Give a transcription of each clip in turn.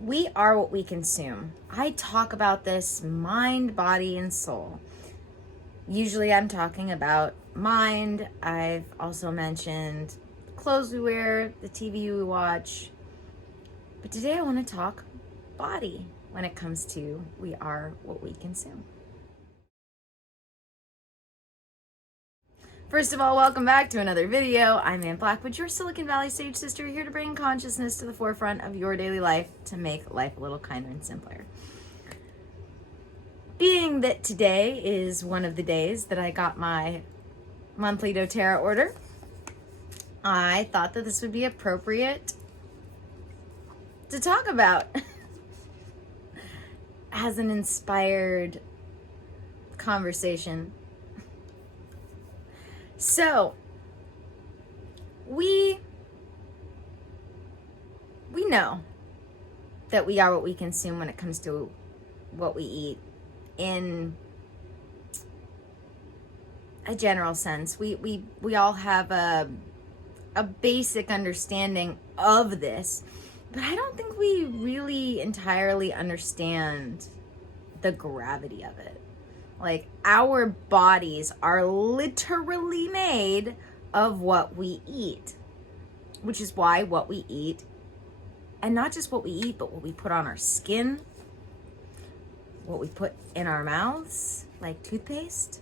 We are what we consume. I talk about this mind, body, and soul. Usually I'm talking about mind. I've also mentioned clothes we wear, the TV we watch. But today I want to talk body when it comes to we are what we consume. First of all, welcome back to another video. I'm Aunt Blackwood, your Silicon Valley sage sister, here to bring consciousness to the forefront of your daily life to make life a little kinder and simpler. Being that today is one of the days that I got my monthly dōTERRA order, I thought that this would be appropriate to talk about as an inspired conversation. So, we know that we are what we consume when it comes to what we eat in a general sense. We all have a basic understanding of this, but I don't think we really entirely understand the gravity of it. Like, our bodies are literally made of what we eat, which is why what we eat, and not just what we eat, but what we put on our skin, what we put in our mouths, like toothpaste,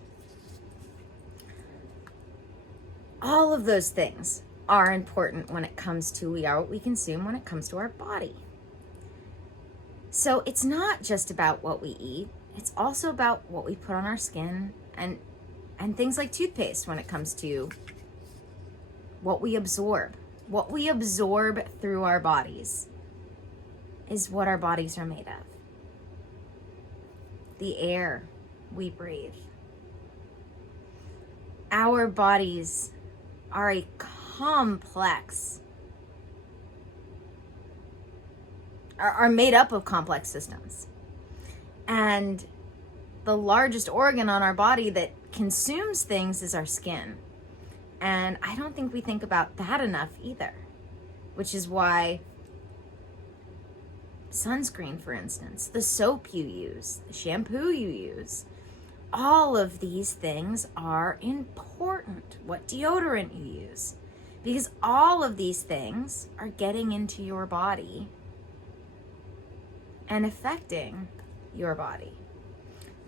all of those things are important when it comes to we are what we consume when it comes to our body. So it's not just about what we eat. It's also about what we put on our skin and things like toothpaste when it comes to what we absorb. What we absorb through our bodies is what our bodies are made of. The air we breathe. Our bodies are a complex, are made up of complex systems. And the largest organ on our body that consumes things is our skin. And I don't think we think about that enough either, which is why sunscreen, for instance, the soap you use, the shampoo you use, all of these things are important. What deodorant you use, because all of these things are getting into your body and affecting your body.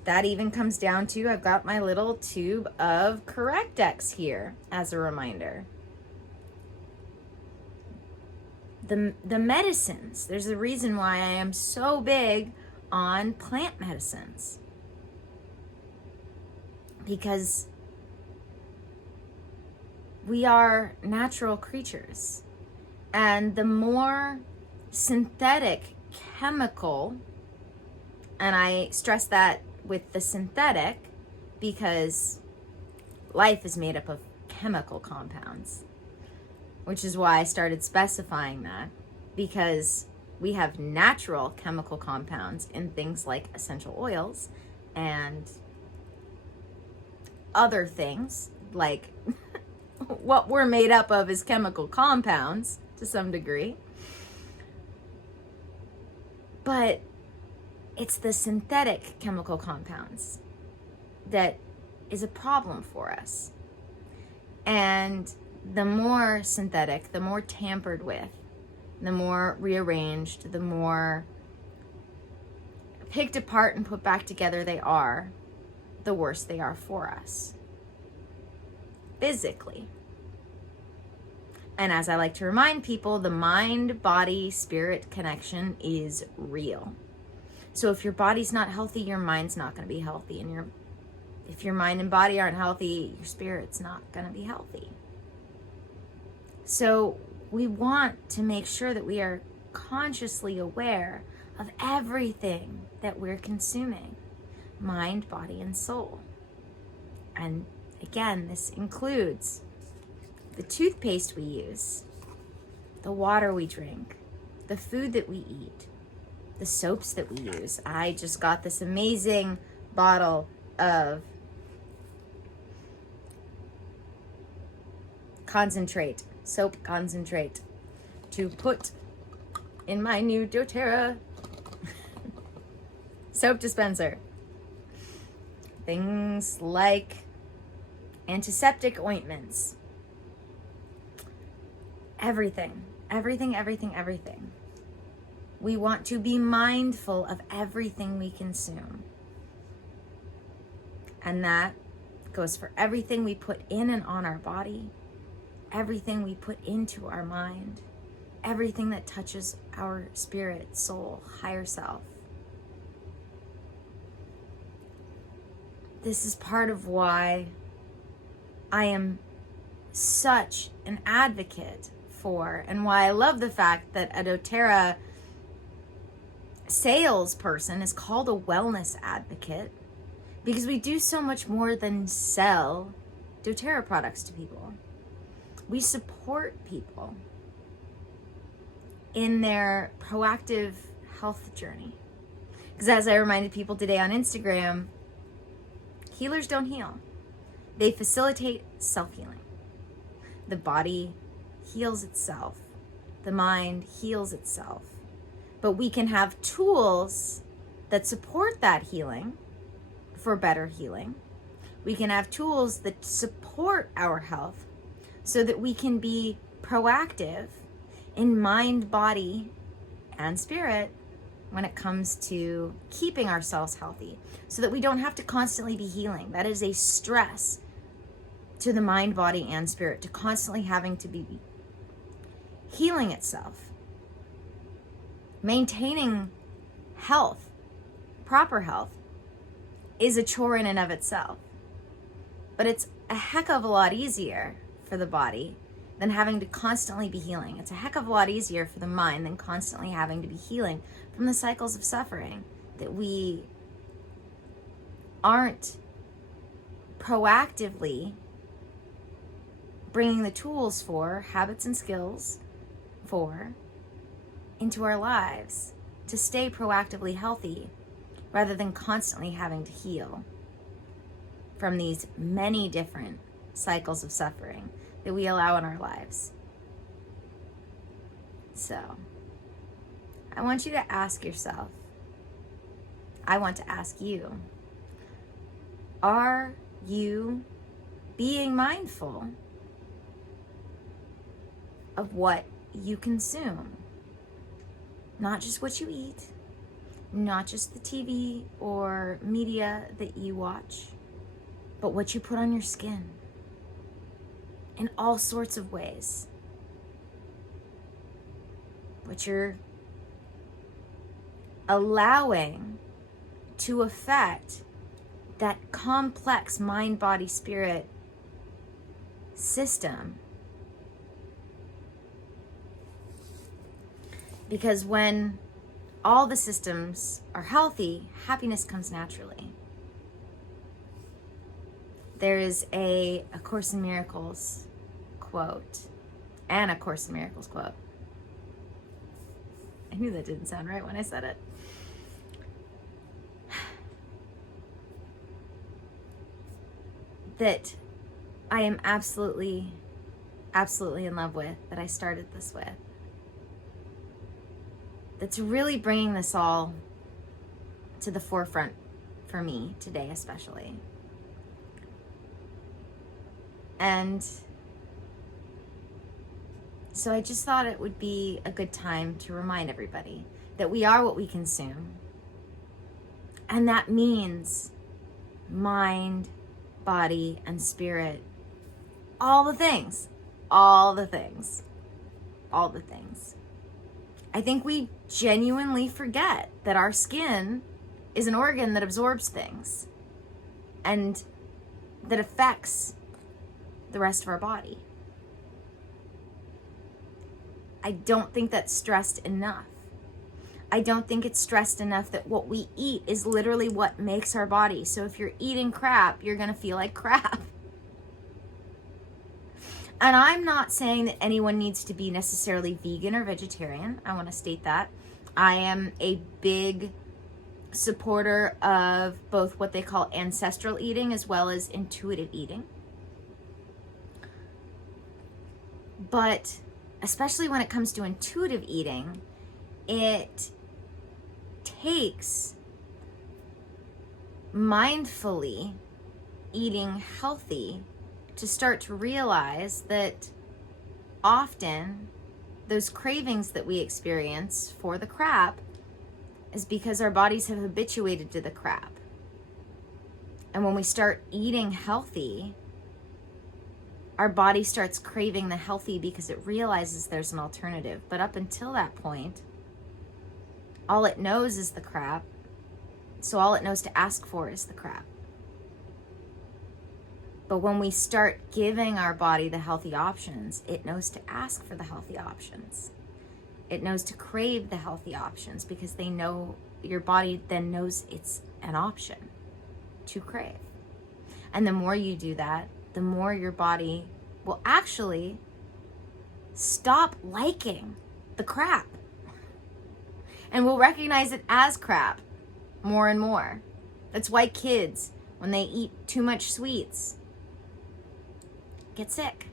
That even comes down to, I've got my little tube of Correct-X here as a reminder. The medicines, there's a reason why I am so big on plant medicines. Because we are natural creatures. And the more synthetic chemical, and I stress that with the synthetic because life is made up of chemical compounds, which is why I started specifying that, because we have natural chemical compounds in things like essential oils and other things, like what we're made up of is chemical compounds to some degree. But it's the synthetic chemical compounds that is a problem for us. And the more synthetic, the more tampered with, the more rearranged, the more picked apart and put back together they are, the worse they are for us physically. And as I like to remind people, the mind, body, spirit connection is real. So if your body's not healthy, your mind's not going to be healthy. And if your mind and body aren't healthy, your spirit's not going to be healthy. So we want to make sure that we are consciously aware of everything that we're consuming. Mind, body, and soul. And again, this includes the toothpaste we use, the water we drink, the food that we eat, the soaps that we use. I just got this amazing bottle of concentrate, soap concentrate, to put in my new dōTERRA soap dispenser. Things like antiseptic ointments. Everything. We want to be mindful of everything we consume. And that goes for everything we put in and on our body, everything we put into our mind, everything that touches our spirit, soul, higher self. This is part of why I am such an advocate for, and why I love the fact that a dōTERRA salesperson is called a wellness advocate, because we do so much more than sell dōTERRA products to people. We support people in their proactive health journey. Because as I reminded people today on Instagram, healers don't heal. They facilitate self-healing. The body heals itself. The mind heals itself. But we can have tools that support that healing for better healing. We can have tools that support our health so that we can be proactive in mind, body, and spirit when it comes to keeping ourselves healthy, so that we don't have to constantly be healing. That is a stress to the mind, body, and spirit, to constantly having to be healing itself. Maintaining health, proper health, is a chore in and of itself. But it's a heck of a lot easier for the body than having to constantly be healing. It's a heck of a lot easier for the mind than constantly having to be healing from the cycles of suffering that we aren't proactively bringing the tools for, habits and skills for, into our lives to stay proactively healthy, rather than constantly having to heal from these many different cycles of suffering that we allow in our lives. So, I want you to ask yourself, I want to ask you, are you being mindful of what you consume? Not just what you eat, not just the TV or media that you watch, but what you put on your skin in all sorts of ways. What you're allowing to affect that complex mind, body, spirit system. Because when all the systems are healthy, happiness comes naturally. There is a Course in Miracles quote and a Course in Miracles quote. I knew that didn't sound right when I said it. That I am absolutely in love with, that I started this with. That's really bringing this all to the forefront for me today, especially. And so I just thought it would be a good time to remind everybody that we are what we consume. And that means mind, body, and spirit. All the things. I think we genuinely forget that our skin is an organ that absorbs things and that affects the rest of our body. I don't think that's stressed enough. I don't think it's stressed enough that what we eat is literally what makes our body. So if you're eating crap, you're going to feel like crap. And I'm not saying that anyone needs to be necessarily vegan or vegetarian. I want to state that. I am a big supporter of both what they call ancestral eating as well as intuitive eating. But especially when it comes to intuitive eating, it takes mindfully eating healthy to start to realize that often those cravings that we experience for the crap is because our bodies have habituated to the crap. And when we start eating healthy, our body starts craving the healthy because it realizes there's an alternative. But up until that point, all it knows is the crap. So all it knows to ask for is the crap. But when we start giving our body the healthy options, it knows to ask for the healthy options. It knows to crave the healthy options because your body then knows it's an option to crave. And the more you do that, the more your body will actually stop liking the crap and will recognize it as crap more and more. That's why kids, when they eat too much sweets, get sick.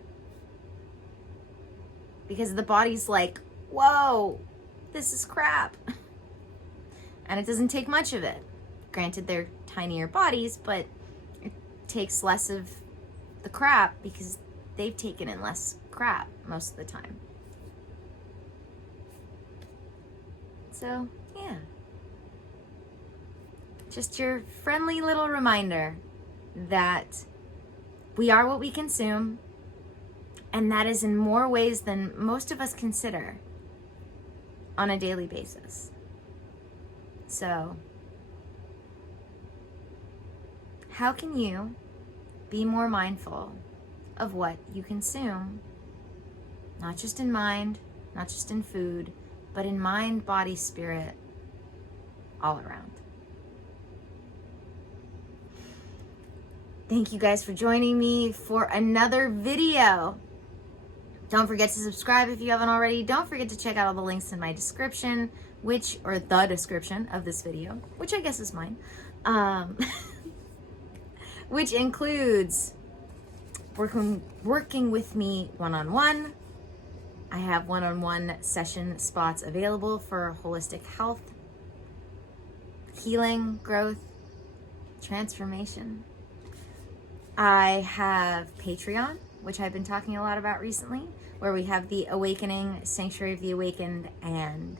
Because the body's like, whoa, this is crap. And it doesn't take much of it. Granted, they're tinier bodies, but it takes less of the crap because they've taken in less crap most of the time. So, yeah. Just your friendly little reminder that we are what we consume, and that is in more ways than most of us consider on a daily basis. So, how can you be more mindful of what you consume? Not just in mind, not just in food, but in mind, body, spirit, all around. Thank you guys for joining me for another video. Don't forget to subscribe if you haven't already. Don't forget to check out all the links in my description, or the description of this video, which I guess is mine, which includes working with me one-on-one. I have one-on-one session spots available for holistic health, healing, growth, transformation. I have Patreon, which I've been talking a lot about recently, where we have the Awakening, Sanctuary of the Awakened, and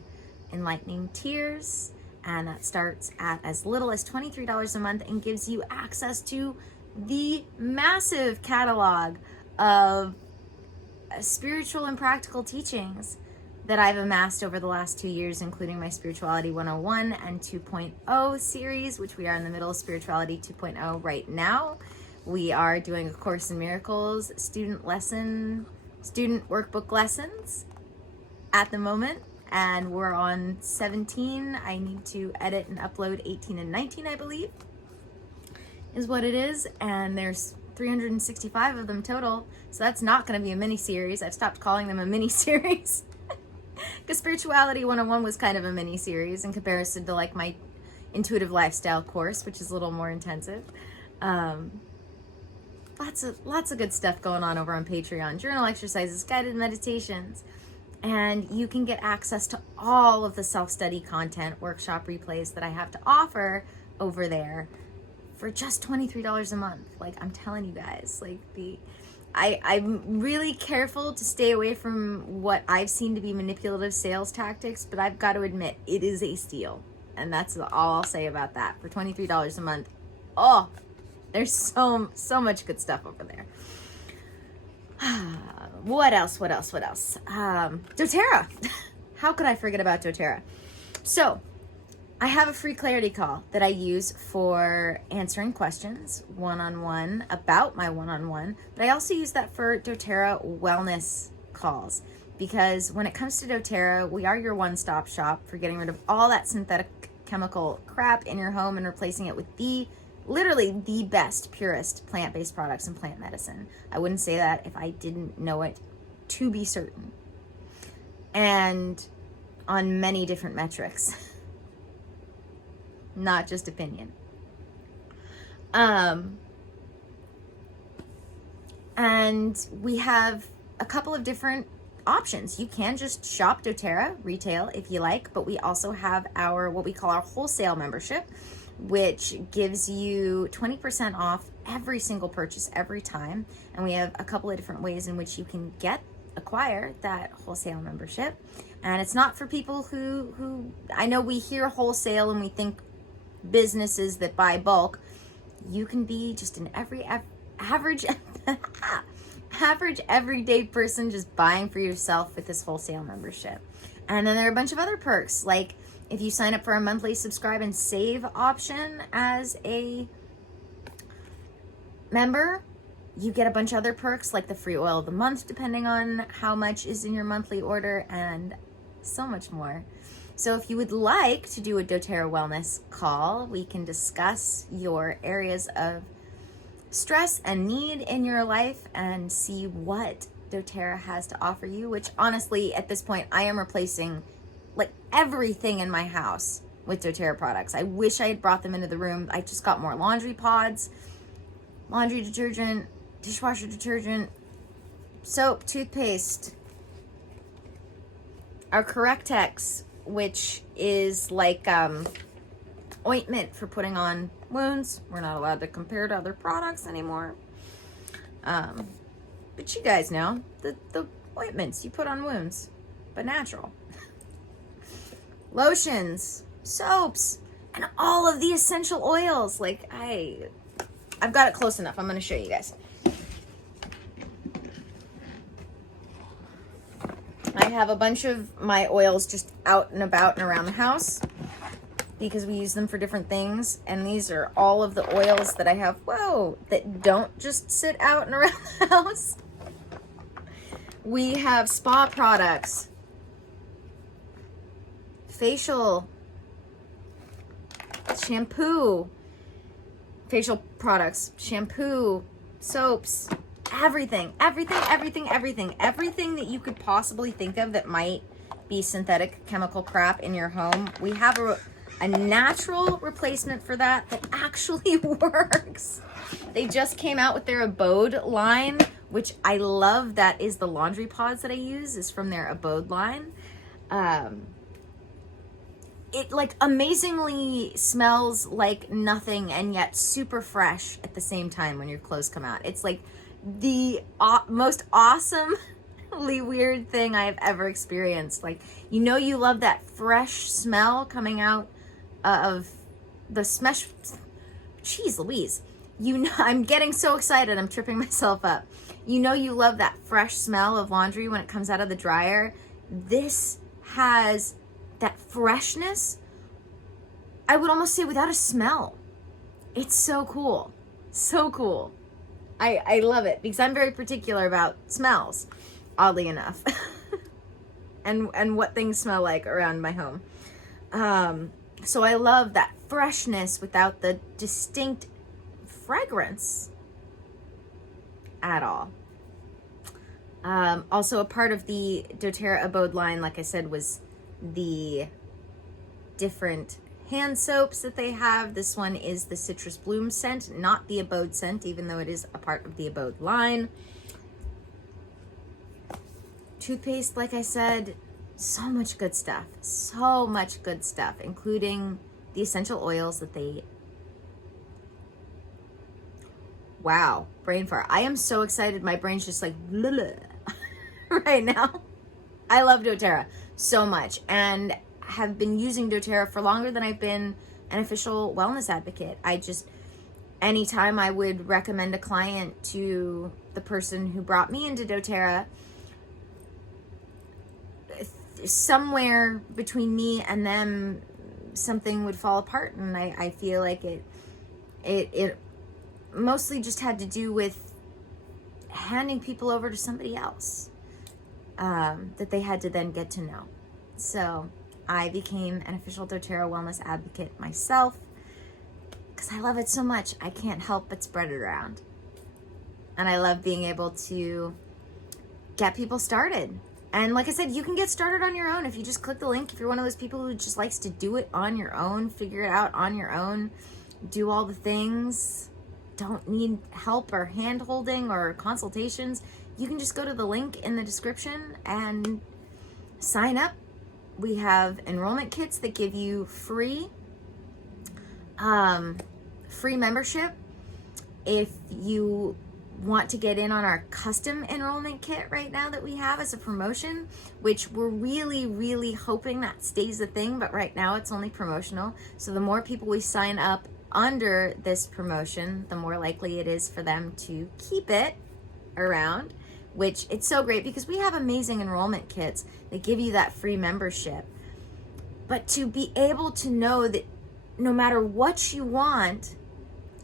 Enlightening Tears. And that starts at as little as $23 a month and gives you access to the massive catalog of spiritual and practical teachings that I've amassed over the last 2 years, including my Spirituality 101 and 2.0 series, which we are in the middle of Spirituality 2.0 right now. We are doing A Course in Miracles student workbook lessons at the moment, and we're on 17. I need to edit and upload 18 and 19, I believe, is what it is, and there's 365 of them total, so that's not going to be a mini-series. I've stopped calling them a mini-series because Spirituality 101 was kind of a mini-series in comparison to like my intuitive lifestyle course, which is a little more intensive. Lots of good stuff going on over on Patreon. Journal exercises, guided meditations, and you can get access to all of the self-study content, workshop replays that I have to offer over there for just $23 a month. Like, I'm telling you guys, like I'm really careful to stay away from what I've seen to be manipulative sales tactics, but I've got to admit it is a steal. And that's all I'll say about that. For $23 a month, oh, there's so much good stuff over there. What else? dōTERRA. How could I forget about dōTERRA? So, I have a free clarity call that I use for answering questions one-on-one about my one-on-one, but I also use that for dōTERRA wellness calls, because when it comes to dōTERRA, we are your one-stop shop for getting rid of all that synthetic chemical crap in your home and replacing it with literally the best, purest plant-based products and plant medicine. I wouldn't say that if I didn't know it to be certain. And on many different metrics. Not just opinion. And we have a couple of different options. You can just shop doTERRA retail if you like, but we also have our, what we call our wholesale membership, which gives you 20% off every single purchase every time. And we have a couple of different ways in which you can acquire that wholesale membership. And it's not for people who I know we hear wholesale and we think businesses that buy bulk. You can be just an average everyday person just buying for yourself with this wholesale membership. And then there are a bunch of other perks, like if you sign up for a monthly subscribe and save option as a member, you get a bunch of other perks like the free oil of the month, depending on how much is in your monthly order, and so much more. So if you would like to do a doTERRA wellness call, we can discuss your areas of stress and need in your life and see what doTERRA has to offer you, which honestly, at this point, I am replacing like everything in my house with doTERRA products. I wish I had brought them into the room. I just got more laundry pods, laundry detergent, dishwasher detergent, soap, toothpaste, our Correctex, which is like ointment for putting on wounds. We're not allowed to compare to other products anymore. But you guys know, the ointments you put on wounds, but natural. Lotions, soaps, and all of the essential oils. Like I've got it close enough. I'm going to show you guys. I have a bunch of my oils just out and about and around the house because we use them for different things. And these are all of the oils that I have, that don't just sit out and around the house. We have spa products, facial, shampoo, facial products, shampoo, soaps, everything that you could possibly think of that might be synthetic chemical crap in your home. We have a natural replacement for that actually works. They just came out with their Abode line, which I love. That is the laundry pods that I use is from their Abode line. It like amazingly smells like nothing and yet super fresh at the same time when your clothes come out. It's like the most awesomely weird thing I've ever experienced. Like, you know, you love that fresh smell coming out of the smesh. Jeez Louise. You know, I'm getting so excited. I'm tripping myself up. You know, you love that fresh smell of laundry when it comes out of the dryer. This has that freshness, I would almost say without a smell. It's so cool. So cool. I love it because I'm very particular about smells, oddly enough, and what things smell like around my home. So I love that freshness without the distinct fragrance at all. Also a part of the doTERRA Abode line, like I said, was the different hand soaps that they have. This one is the Citrus Bloom scent, not the Abode scent, even though it is a part of the Abode line. Toothpaste, like I said, so much good stuff, including the essential oils that they... Wow, brain fart. I am so excited. My brain's just like right now. I love doTERRA so much and have been using doTERRA for longer than I've been an official wellness advocate. Anytime I would recommend a client to the person who brought me into doTERRA, somewhere between me and them, something would fall apart. And I feel like it mostly just had to do with handing people over to somebody else that they had to then get to know. So I became an official doTERRA wellness advocate myself because I love it so much. I can't help but spread it around. And I love being able to get people started. And like I said, you can get started on your own if you just click the link. If you're one of those people who just likes to do it on your own, figure it out on your own, do all the things, don't need help or hand holding or consultations, you can just go to the link in the description and sign up. We have enrollment kits that give you free membership. If you want to get in on our custom enrollment kit right now that we have as a promotion, which we're really, really hoping that stays a thing, but right now it's only promotional. So the more people we sign up under this promotion, the more likely it is for them to keep it around, which it's so great because we have amazing enrollment kits that give you that free membership. But to be able to know that no matter what you want,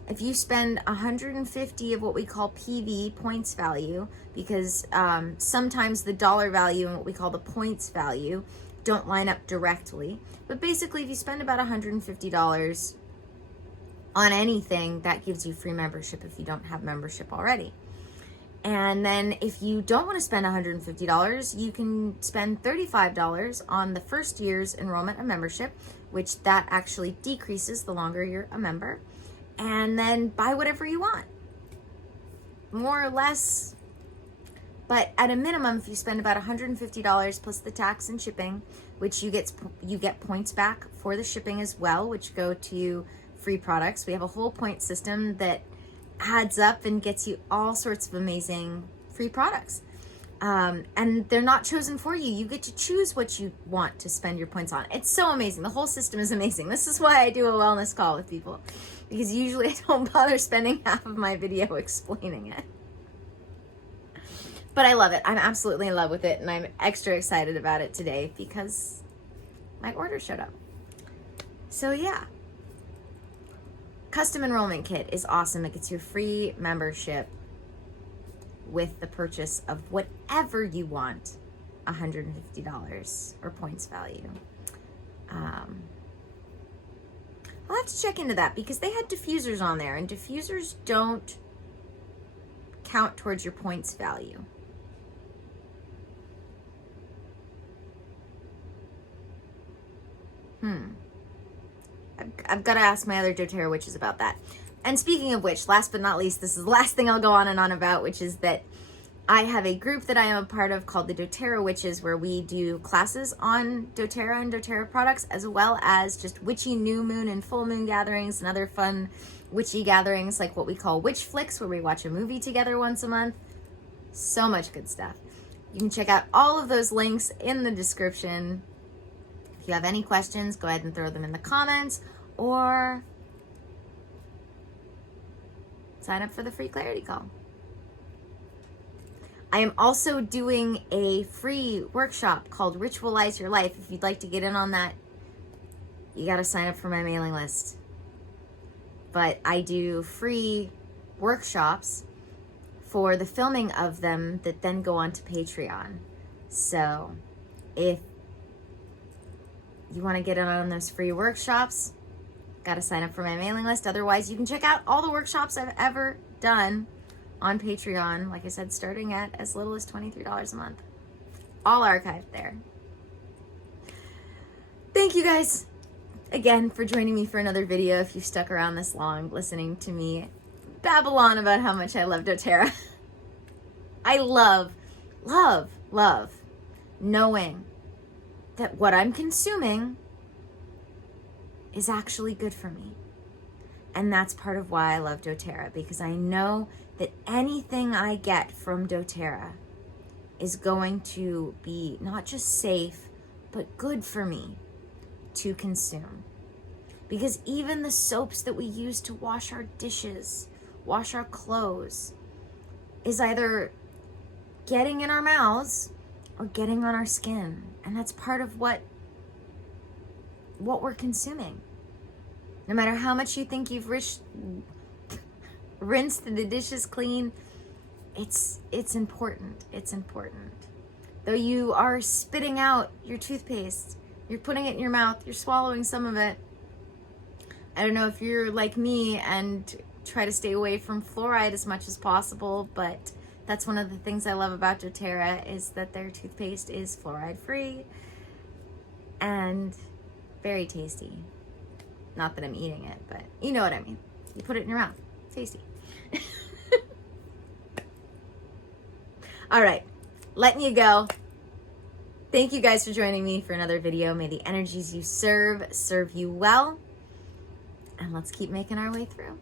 if you spend 150 of what we call PV, points value, because sometimes the dollar value and what we call the points value don't line up directly. But basically, if you spend about $150 on anything, that gives you free membership if you don't have membership already. And then if you don't want to spend $150, you can spend $35 on the first year's enrollment of membership, which that actually decreases the longer you're a member. And then buy whatever you want, more or less. But at a minimum, if you spend about $150 plus the tax and shipping, which you get points back for the shipping as well, which go to free products. We have a whole point system that adds up and gets you all sorts of amazing free products. And they're not chosen for you. You get to choose what you want to spend your points on. It's so amazing. The whole system is amazing. This is why I do a wellness call with people, because usually I don't bother spending half of my video explaining it. But I love it. I'm absolutely in love with it, and I'm extra excited about it today because my order showed up. So yeah. Custom enrollment kit is awesome. It gets you free membership with the purchase of whatever you want, $150 or points value. I'll have to check into that because they had diffusers on there, and diffusers don't count towards your points value. I've got to ask my other doTERRA witches about that. And speaking of which, last but not least, this is the last thing I'll go on and on about, which is that I have a group that I am a part of called the dōTERRA Witches, where we do classes on doTERRA and doTERRA products, as well as just witchy new moon and full moon gatherings and other fun witchy gatherings, like what we call witch flicks, where we watch a movie together once a month. So much good stuff. You can check out all of those links in the description. If you have any questions, go ahead and throw them in the comments, or sign up for the free clarity call. I am also doing a free workshop called Ritualize Your Life. If you'd like to get in on that, you got to sign up for my mailing list. But I do free workshops for the filming of them that then go on to Patreon. So if you want to get in on those free workshops, got to sign up for my mailing list. Otherwise, you can check out all the workshops I've ever done on Patreon. Like I said, starting at as little as $23 a month. All archived there. Thank you guys again for joining me for another video. If you've stuck around this long listening to me babble on about how much I love doTERRA. I love knowing that what I'm consuming is actually good for me. And that's part of why I love doTERRA, because I know that anything I get from doTERRA is going to be not just safe, but good for me to consume. Because even the soaps that we use to wash our dishes, wash our clothes, is either getting in our mouths or getting on our skin. And that's part of what we're consuming. No matter how much you think you've rinsed the dishes clean, it's important. It's important. Though you are spitting out your toothpaste, you're putting it in your mouth, you're swallowing some of it. I don't know if you're like me and try to stay away from fluoride as much as possible, but that's one of the things I love about doTERRA, is that their toothpaste is fluoride free and very tasty. Not that I'm eating it, but you know what I mean. You put it in your mouth. Tasty. All right, letting you go. Thank you guys for joining me for another video. May the energies you serve you well. And let's keep making our way through.